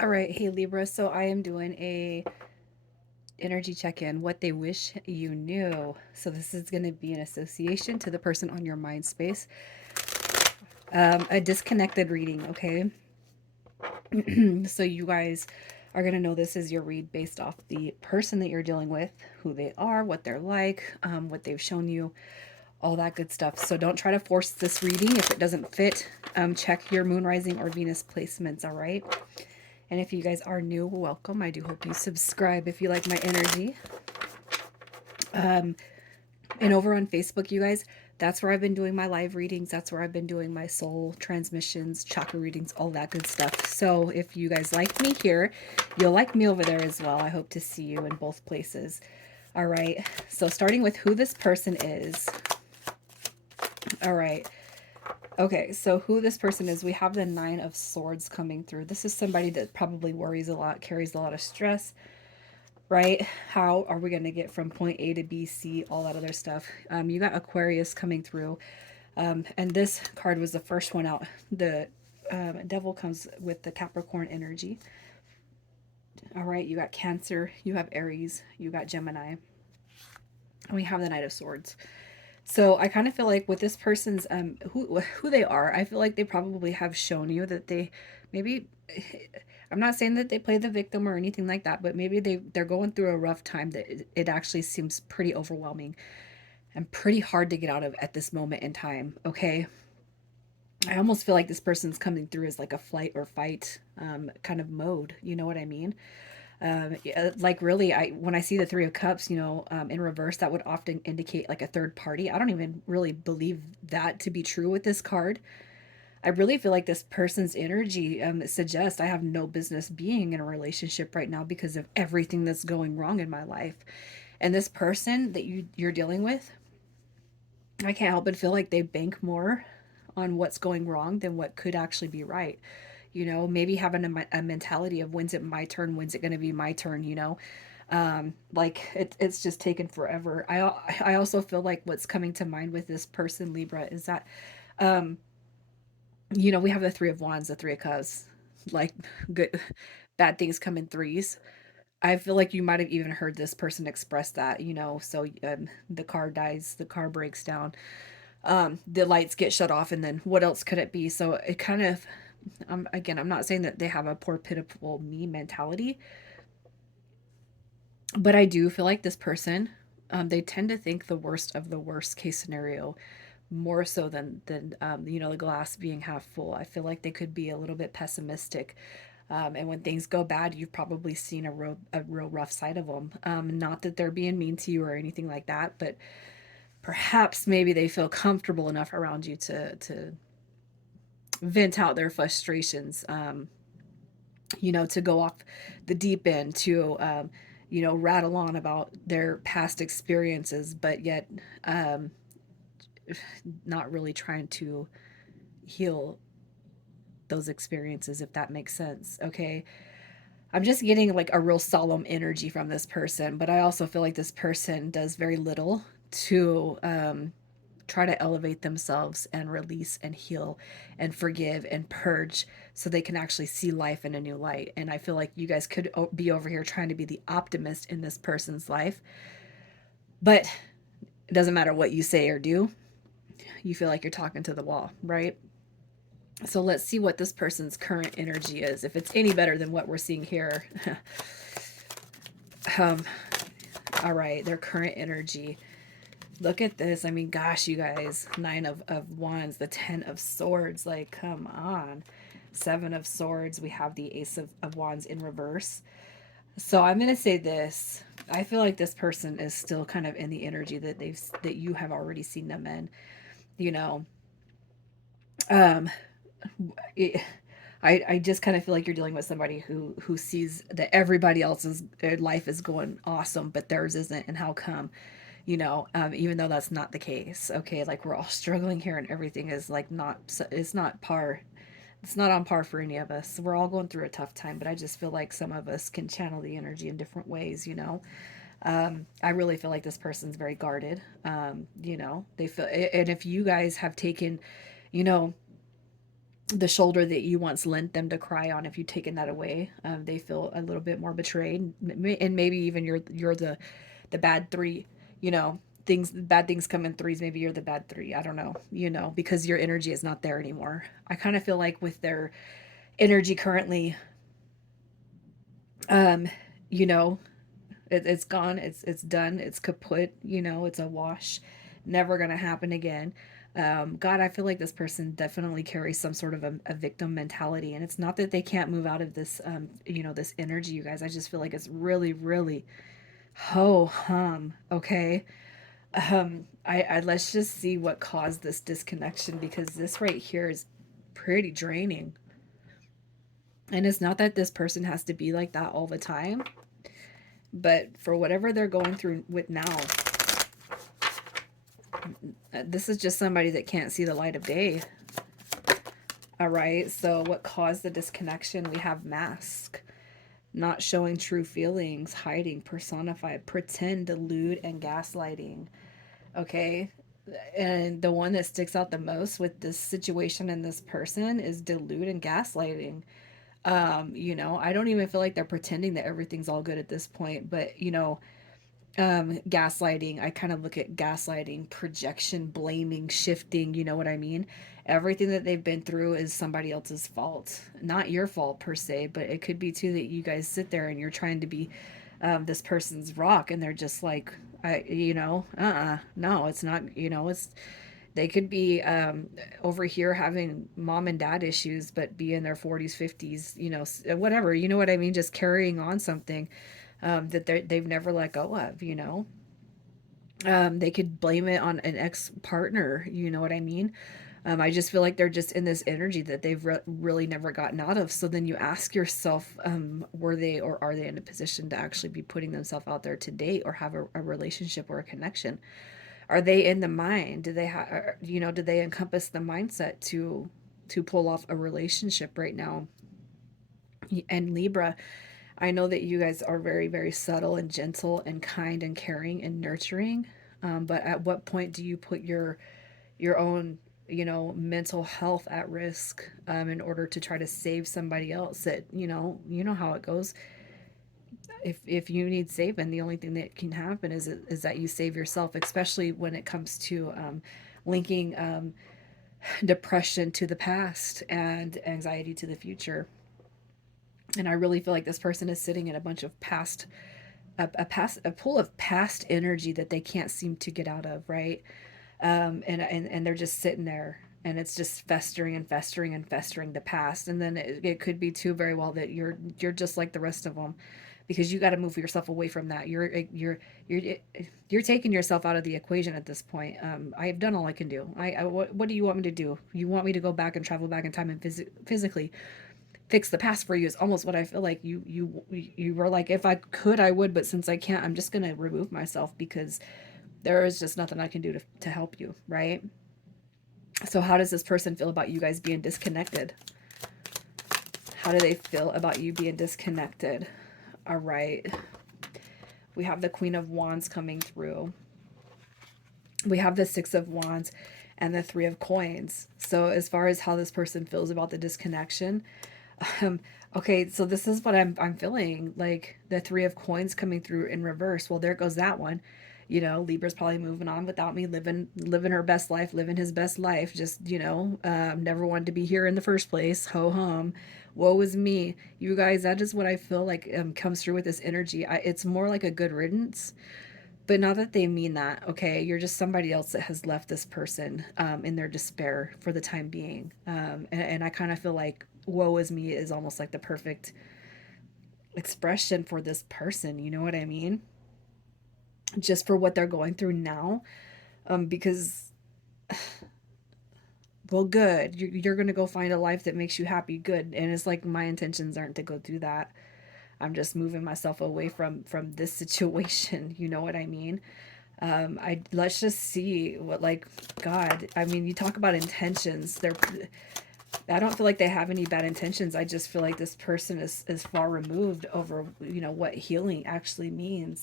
All right, hey Libra. So I am doing a energy check-in, what they wish you knew. So this is going to be an association to the person on your mind space. A disconnected reading, okay? So you guys are going to know this is your read based off the person that you're dealing with, who they are, what they're like, what they've shown you, all that good stuff. So don't try to force this reading if it doesn't fit. Check your moon rising or Venus placements, all right? And if you guys are new, welcome. I do hope you subscribe if you like my energy. And over on Facebook, you guys, that's where I've been doing my live readings. That's where I've been doing my soul transmissions, chakra readings, all that good stuff. So if you guys like me here, you'll like me over there as well. I hope to see you in both places. All right. So starting with who this person is. All right. Okay, so who this person is, we have the Nine of Swords coming through. This is somebody that probably worries a lot, carries a lot of stress, right? How are we going to get from point A to B, C, all that other stuff? You got Aquarius coming through. And this card was the first one out. The Devil comes with the Capricorn energy. All right, you got Cancer, you have Aries, you got Gemini, and we have the Knight of Swords. So I kind of feel like with this person's who they are, I feel like they probably have shown you that they maybe I'm not saying that they play the victim or anything like that, but maybe they're going through a rough time that it actually seems pretty overwhelming and pretty hard to get out of at this moment in time, okay? I almost feel like this person's coming through as like a flight or fight kind of mode. You know what I mean? Yeah, like really, I when I see the Three of Cups, in reverse, that would often indicate like a third party. I don't even really believe that to be true with this card. I really feel like this person's energy suggests I have no business being in a relationship right now because of everything that's going wrong in my life. And this person that you're dealing with, I can't help but feel like they bank more on what's going wrong than what could actually be right. Maybe having a mentality of when's it my turn, when's it going to be my turn, like it's just taken forever. I also feel like what's coming to mind with this person, Libra, is that, we have the Three of Wands, the Three of Cups, like good, bad things come in threes. I feel like you might have even heard this person express that, so the car dies, the car breaks down, the lights get shut off, and then what else could it be? So it kind of, again, I'm not saying that they have a poor, pitiful me mentality, but I do feel like this person, they tend to think the worst of the worst case scenario more so than the glass being half full. I feel like they could be a little bit pessimistic. And when things go bad, you've probably seen a real rough side of them. Not that they're being mean to you or anything like that, but perhaps maybe they feel comfortable enough around you to vent out their frustrations, to go off the deep end, to, rattle on about their past experiences, but yet not really trying to heal those experiences, if that makes sense. Okay. I'm just getting like a real solemn energy from this person, but I also feel like this person does very little to try to elevate themselves and release and heal and forgive and purge so they can actually see life in a new light. And I feel like you guys could be over here trying to be the optimist in this person's life, but it doesn't matter what you say or do, you feel like you're talking to the wall, right? So let's see what this person's current energy is. If it's any better than what we're seeing here. um, all right, their current energy. Look at this. I mean, gosh, you guys. Nine of Wands, the Ten of Swords. Like, come on. Seven of Swords. We have the Ace of Wands in reverse. So I'm gonna say this. I feel like this person is still kind of in the energy that you have already seen them in. You know, um, it, I just kind of feel like you're dealing with somebody who sees that everybody else's their life is going awesome, but theirs isn't, and how come? Even though that's not the case. Okay, like we're all struggling here, and everything is like not. It's not par. It's not on par for any of us. We're all going through a tough time, but I just feel like some of us can channel the energy in different ways. I really feel like this person's very guarded. They feel, and if you guys have taken, you know, the shoulder that you once lent them to cry on. If you've taken that away, they feel a little bit more betrayed, and maybe even you're the bad three. You know, things bad things come in threes. Maybe you're the bad three. I don't know. You know, because your energy is not there anymore. I kind of feel like with their energy currently, um, you know, it's gone. It's done. It's kaput. You know, it's a wash. Never gonna happen again. God, I feel like this person definitely carries some sort of a victim mentality, and it's not that they can't move out of this, you know, this energy, you guys. I just feel like it's really, really ho hum. Okay, I let's just see what caused this disconnection, because this right here is pretty draining, and it's not that this person has to be like that all the time, but for whatever they're going through with now, this is just somebody that can't see the light of day. All right. So what caused the disconnection? We have mask, not showing true feelings, hiding, personify, pretend, delude, and gaslighting. Okay. And the one that sticks out the most with this situation and this person is delude and gaslighting. You know, I don't even feel like they're pretending that everything's all good at this point, but you know, gaslighting, I kind of look at gaslighting, projection, blaming, shifting, you know what I mean? Everything that they've been through is somebody else's fault, not your fault per se, but it could be too that you guys sit there and you're trying to be this person's rock, and they're just like, you know, no, it's not, you know, it's, they could be over here having mom and dad issues, but be in their 40s, 50s, you know, whatever, you know what I mean? Just carrying on something that they've never let go of, you know. They could blame it on an ex partner, you know what I mean? I just feel like they're just in this energy that they've really never gotten out of. So then you ask yourself, were they or are they in a position to actually be putting themselves out there to date or have a relationship or a connection? Are they in the mind? Do they have, you know, do they encompass the mindset to pull off a relationship right now? And Libra, I know that you guys are very, very subtle and gentle and kind and caring and nurturing. But at what point do you put your own, you know, mental health at risk in order to try to save somebody else? That, you know how it goes. If you need saving, the only thing that can happen is that you save yourself, especially when it comes to linking depression to the past and anxiety to the future. And I really feel like this person is sitting in a bunch of past a pool of past energy that they can't seem to get out of, right? And they're just sitting there, and it's just festering and festering and festering the past. And then it could be too very well that you're just like the rest of them, because you got to move yourself away from that. You're taking yourself out of the equation at this point. I've done all I can do. What do you want me to do? You want me to go back and travel back in time and physically fix the past for you? Is almost what I feel like you were like, if I could I would, but since I can't, I'm just going to remove myself, because there is just nothing I can do to help you, right? So how does this person feel about you guys being disconnected? How do they feel about you being disconnected? All right. We have the Queen of Wands coming through. We have the Six of Wands and the Three of Coins. So as far as how this person feels about the disconnection, um, okay, so this is what I'm feeling, like the Three of Coins coming through in reverse. Well, there goes that one. You know, Libra's probably moving on without me, living her best life, living his best life. Just, you know, never wanted to be here in the first place. Ho hum. Woe is me. You guys, that is what I feel like comes through with this energy. It's more like a good riddance, but not that they mean that. Okay, you're just somebody else that has left this person in their despair for the time being. And I kind of feel like woe is me is almost like the perfect expression for this person. You know what I mean? Just for what they're going through now. Because, well, good. You're going to go find a life that makes you happy. Good. And it's like my intentions aren't to go through that. I'm just moving myself away from this situation. You know what I mean? I let's just see what, like, God. I mean, you talk about intentions. I don't feel like they have any bad intentions. I just feel like this person is far removed over, you know, what healing actually means.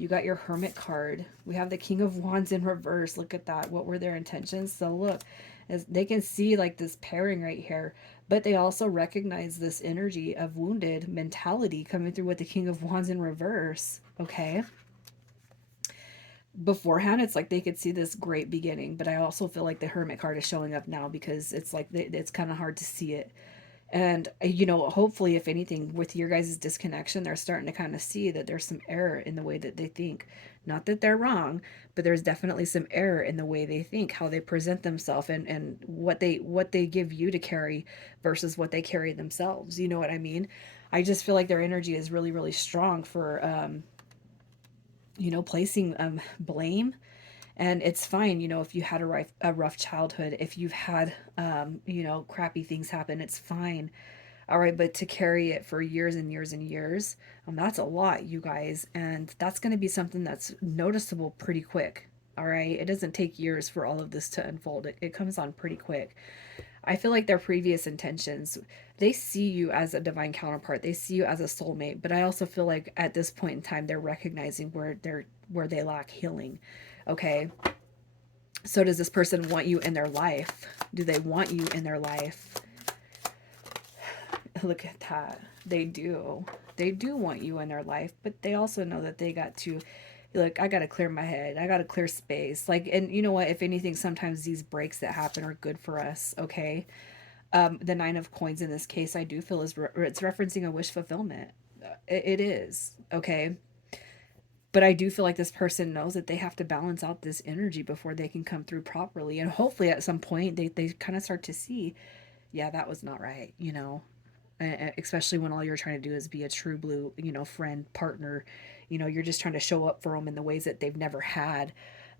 You got your Hermit card. We have the King of Wands in reverse. Look at that. What were their intentions? So look, As they can see like this pairing right here, but they also recognize this energy of wounded mentality coming through with the King of Wands in reverse. Okay. Beforehand, it's like they could see this great beginning, but I also feel like the Hermit card is showing up now because it's like it's kind of hard to see it. And, you know, hopefully, if anything, with your guys' disconnection, they're starting to kind of see that there's some error in the way that they think. Not that they're wrong, but there's definitely some error in the way they think, how they present themselves, and what they give you to carry versus what they carry themselves. You know what I mean? I just feel like their energy is really, really strong for, you know, placing blame. And it's fine, you know, if you had a rough childhood, if you've had, you know, crappy things happen, it's fine. All right, but to carry it for years and years and years, that's a lot, you guys. And that's going to be something that's noticeable pretty quick. All right, it doesn't take years for all of this to unfold, it comes on pretty quick. I feel like their previous intentions, they see you as a divine counterpart, they see you as a soulmate, but I also feel like at this point in time they're recognizing where they lack healing. Okay, so does this person want you in their life? Do they want you in their life? Look at that. They do. They do want you in their life, but they also know that they got to, like, I got to clear my head. I got to clear space. Like, and you know what? If anything, sometimes these breaks that happen are good for us. Okay. The Nine of Coins in this case, I do feel it's referencing a wish fulfillment. It is. Okay. But I do feel like this person knows that they have to balance out this energy before they can come through properly. And hopefully at some point they kind of start to see, yeah, that was not right, you know, especially when all you're trying to do is be a true blue, you know, friend, partner. You know, you're just trying to show up for them in the ways that they've never had.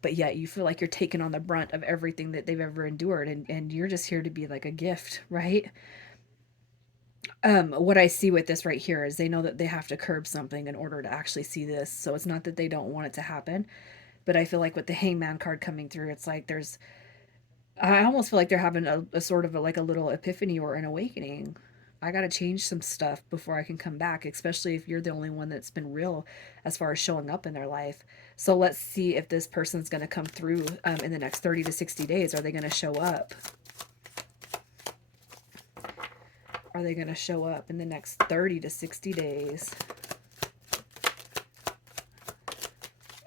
But yet you feel like you're taking on the brunt of everything that they've ever endured. And you're just here to be like a gift, right? What I see with this right here is they know that they have to curb something in order to actually see this. So it's not that they don't want it to happen, but I feel like with the Hangman card coming through, it's like I almost feel like they're having a sort of like a little epiphany or an awakening. I got to change some stuff before I can come back, especially if you're the only one that's been real as far as showing up in their life. So let's see if this person's going to come through in the next 30 to 60 days. Are they going to show up? Are they going to show up in the next 30 to 60 days?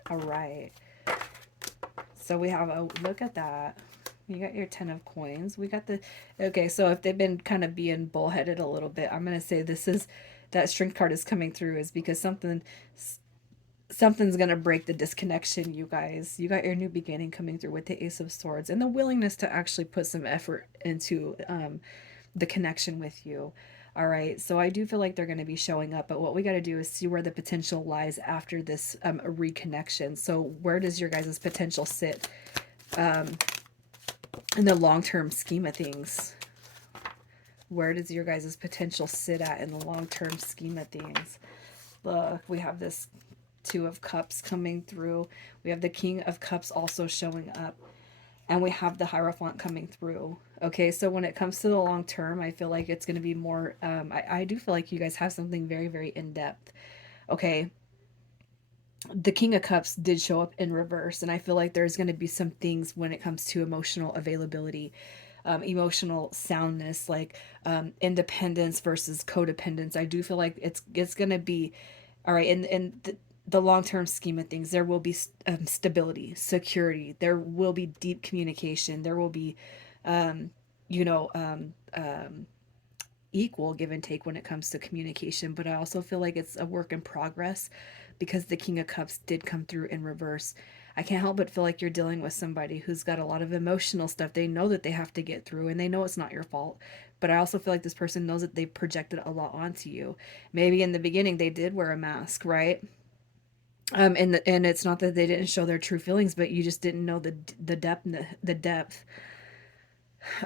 All right. So we have a look at that. You got your 10 of coins. We got the, okay, so if they've been kind of being bullheaded a little bit, I'm going to say this is, that strength card is coming through is because something's going to break the disconnection, you guys. You got your new beginning coming through with the Ace of Swords and the willingness to actually put some effort into the connection with you. All right, so I do feel like they're going to be showing up, but what we got to do is see where the potential lies after this reconnection. So where does your guys' potential sit in the long-term scheme of things? Where does your guys' potential sit at in the long-term scheme of things? Look, we have this Two of Cups coming through. We have the King of Cups also showing up. And we have the Hierophant coming through. Okay, so when it comes to the long term, I feel like it's going to be more, I do feel like you guys have something very, very in-depth. Okay, the King of Cups did show up in reverse, and I feel like there's going to be some things when it comes to emotional availability, emotional soundness, like independence versus codependence. I do feel like it's going to be, all right, and the long-term scheme of things, there will be stability, security, there will be deep communication, there will be you know, equal give and take when it comes to communication. But I also feel like it's a work in progress because the King of Cups did come through in reverse. I can't help but feel like you're dealing with somebody who's got a lot of emotional stuff they know that they have to get through, and they know it's not your fault. But I also feel like this person knows that they projected a lot onto you. Maybe in the beginning they did wear a mask, right? And it's not that they didn't show their true feelings, but you just didn't know the depth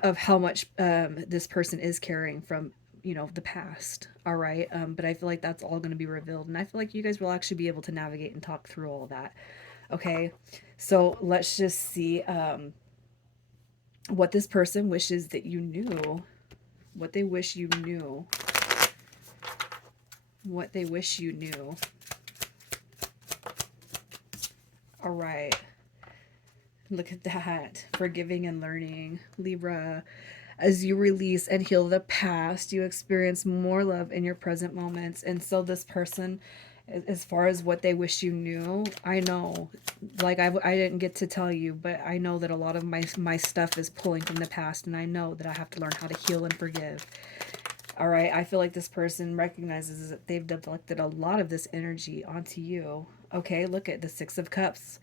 of how much this person is carrying from, you know, the past. All right, but I feel like that's all going to be revealed, and I feel like you guys will actually be able to navigate and talk through all that. Okay, so let's just see what this person wishes that you knew, what they wish you knew, what they wish you knew. All right. Look at that. Forgiving and learning. Libra. As you release and heal the past, you experience more love in your present moments. And so, this person, as far as what they wish you knew, I know, like, I didn't get to tell you, but I know that a lot of my stuff is pulling from the past, and I know that I have to learn how to heal and forgive. All right, I feel like this person recognizes that they've deflected a lot of this energy onto you. Okay, look at the Six of Cups.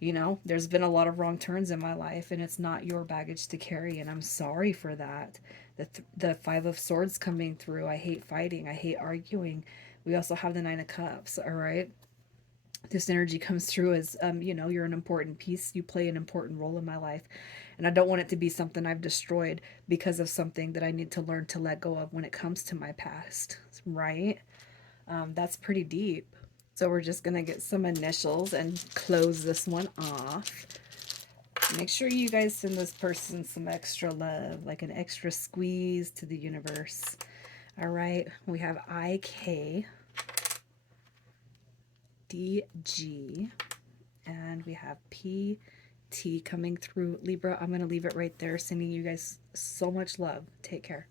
You know, there's been a lot of wrong turns in my life, and it's not your baggage to carry, and I'm sorry for that. The Five of Swords coming through. I hate fighting. I hate arguing. We also have the Nine of Cups. All right, this energy comes through as, you know, you're an important piece. You play an important role in my life, and I don't want it to be something I've destroyed because of something that I need to learn to let go of when it comes to my past. Right? That's pretty deep. So we're just going to get some initials and close this one off. Make sure you guys send this person some extra love, like an extra squeeze to the universe. All right, we have IK, DG, and we have PT coming through. Libra, I'm going to leave it right there, sending you guys so much love. Take care.